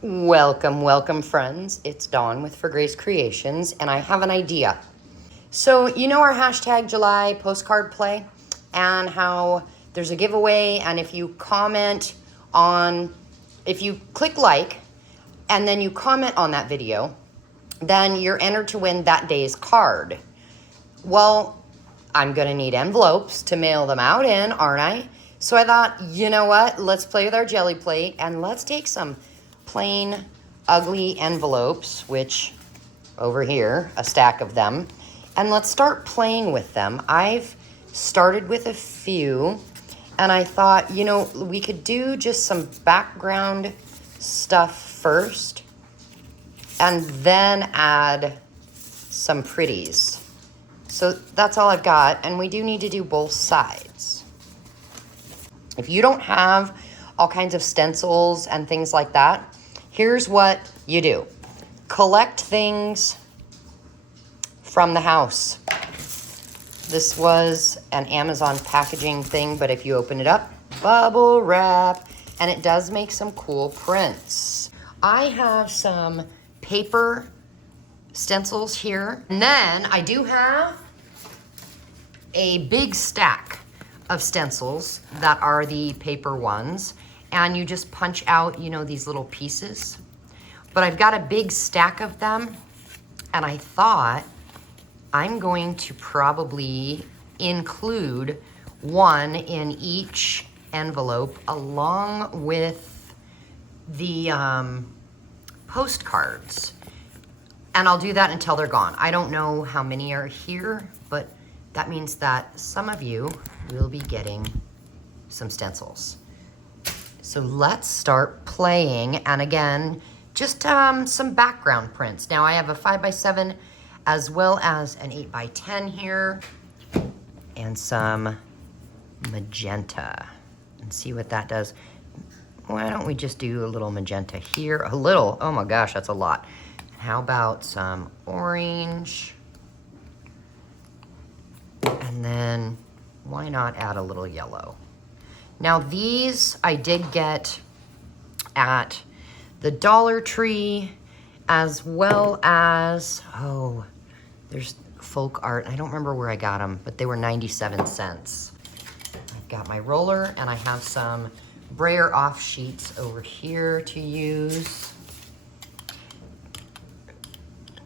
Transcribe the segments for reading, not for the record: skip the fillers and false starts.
Welcome, welcome, friends. It's Dawn with For Grace Creations, and I have an idea. So, you know our hashtag July postcard play, and how there's a giveaway, and if you click like, and then you comment on that video, then you're entered to win that day's card. Well, I'm gonna need envelopes to mail them out in, aren't I? So I thought, you know what? Let's play with our jelly plate, and let's take some plain ugly envelopes, which over here, a stack of them, and let's start playing with them. I've started with a few, and I thought, we could do just some background stuff first and then add some pretties. So that's all I've got, and we do need to do both sides. If you don't have all kinds of stencils and things like that, here's what you do. Collect things from the house. This was an Amazon packaging thing, but if you open it up, bubble wrap, and it does make some cool prints. I have some paper stencils here, and then I do have a big stack of stencils that are the paper ones, and you just punch out, these little pieces. But I've got a big stack of them, and I thought I'm going to probably include one in each envelope along with the postcards. And I'll do that until they're gone. I don't know how many are here, but that means that some of you will be getting some stencils. So let's start playing. And again, just some background prints. Now I have a 5x7 as well as an 8x10 here and some magenta. And see what that does. Why don't we just do a little magenta here? A little, oh my gosh, that's a lot. How about some orange? And then why not add a little yellow? Now these I did get at the Dollar Tree, as well as, there's folk art. I don't remember where I got them, but they were 97 cents. I've got my roller, and I have some brayer off sheets over here to use.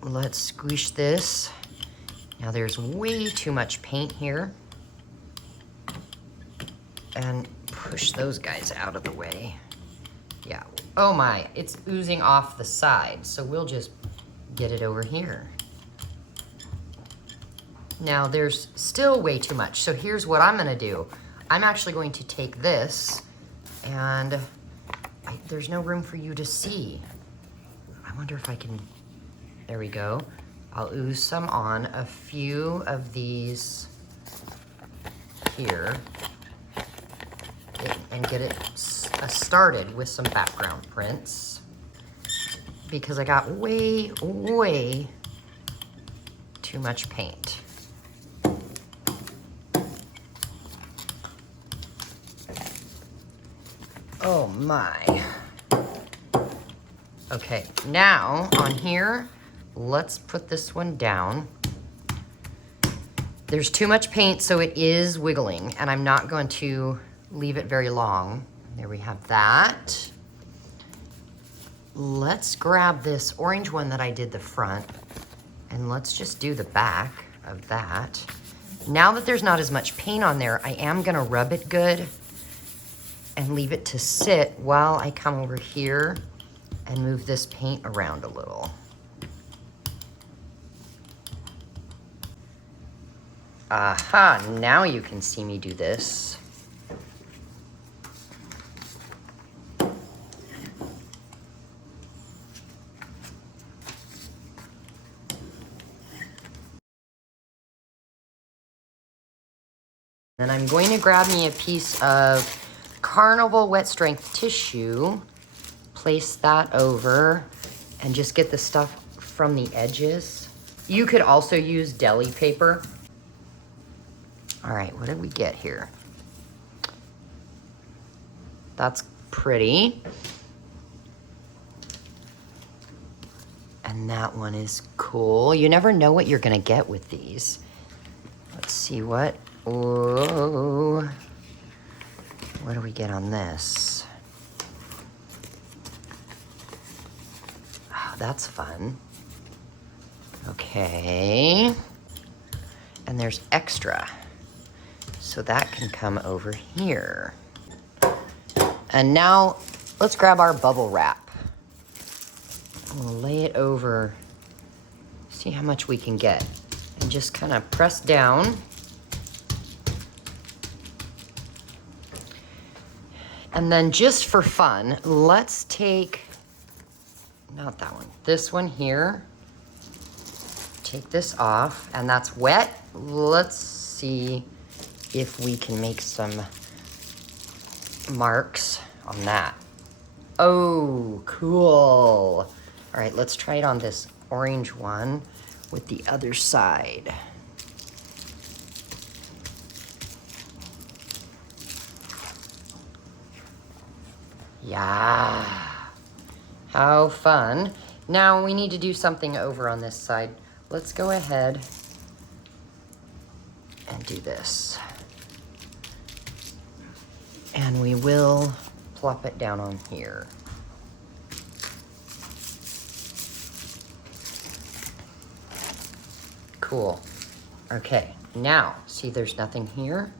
Let's squish this. Now there's way too much paint here. And push those guys out of the way. Yeah, oh my, it's oozing off the side, so we'll just get it over here. Now there's still way too much, so here's what I'm gonna do. I'm actually going to take this, and there's no room for you to see. I wonder if I can, there we go. I'll ooze some on a few of these here and get it started with some background prints, because I got way too much paint. Oh my. Okay, now on here, let's put this one down. There's too much paint, so it is wiggling, and I'm not going to leave it very long. There we have that. Let's grab this orange one that I did the front, and let's just do the back of that. Now that there's not as much paint on there, I am gonna rub it good and leave it to sit while I come over here and move this paint around a little. Aha, now you can see me do this. Then I'm going to grab me a piece of Carnival Wet Strength tissue, place that over, and just get the stuff from the edges. You could also use deli paper. All right, what did we get here? That's pretty. And that one is cool. You never know what you're gonna get with these. Let's see what, whoa. What do we get on this? Oh, that's fun. Okay. And there's extra. So that can come over here. And now let's grab our bubble wrap. We'll lay it over, see how much we can get. And just kind of press down. And then just for fun, let's take, not that one, this one here. Take this off, and that's wet. Let's see if we can make some marks on that. Oh, cool. All right, let's try it on this orange one with the other side. Yeah, how fun. Now we need to do something over on this side. Let's go ahead and do this. And we will plop it down on here. Cool. Okay, now, see there's nothing here?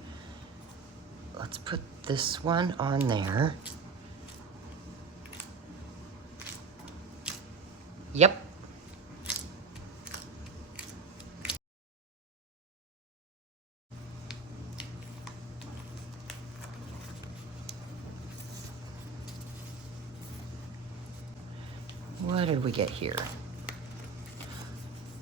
Let's put this one on there. Yep. What did we get here?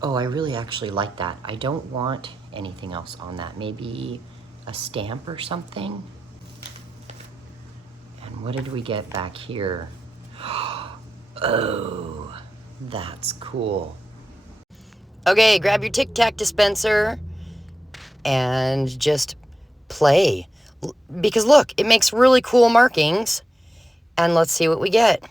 Oh, I really actually like that. I don't want anything else on that. Maybe a stamp or something. And what did we get back here? Oh, that's cool. Okay, grab your Tic Tac dispenser and just play. Because look, it makes really cool markings. And let's see what we get.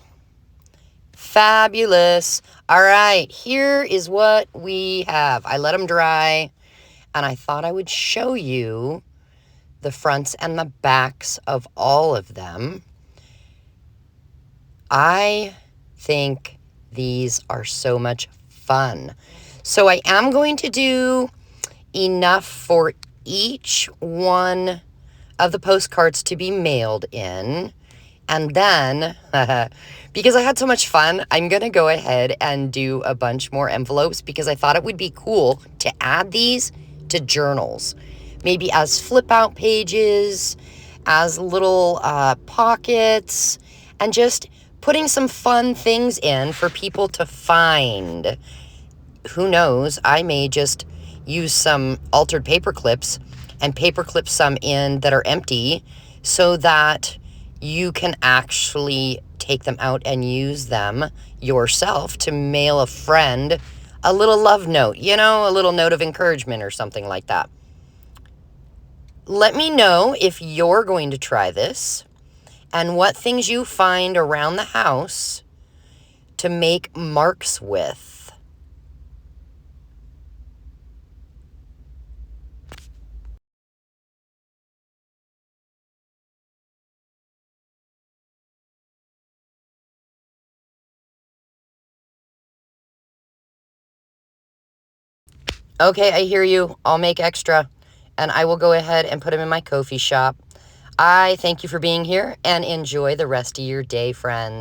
Fabulous. All right, here is what we have. I let them dry, and I thought I would show you the fronts and the backs of all of them. I think these are so much fun. So I am going to do enough for each one of the postcards to be mailed in. And then, because I had so much fun, I'm going to go ahead and do a bunch more envelopes because I thought it would be cool to add these to journals. Maybe as flip out pages, as little pockets, and just putting some fun things in for people to find. Who knows, I may just use some altered paper clips and paper clip some in that are empty so that you can actually take them out and use them yourself to mail a friend a little love note, you know, a little note of encouragement or something like that. Let me know if you're going to try this and what things you find around the house to make marks with. Okay, I hear you. I'll make extra, and I will go ahead and put them in my Ko-fi shop. I thank you for being here, and enjoy the rest of your day, friends.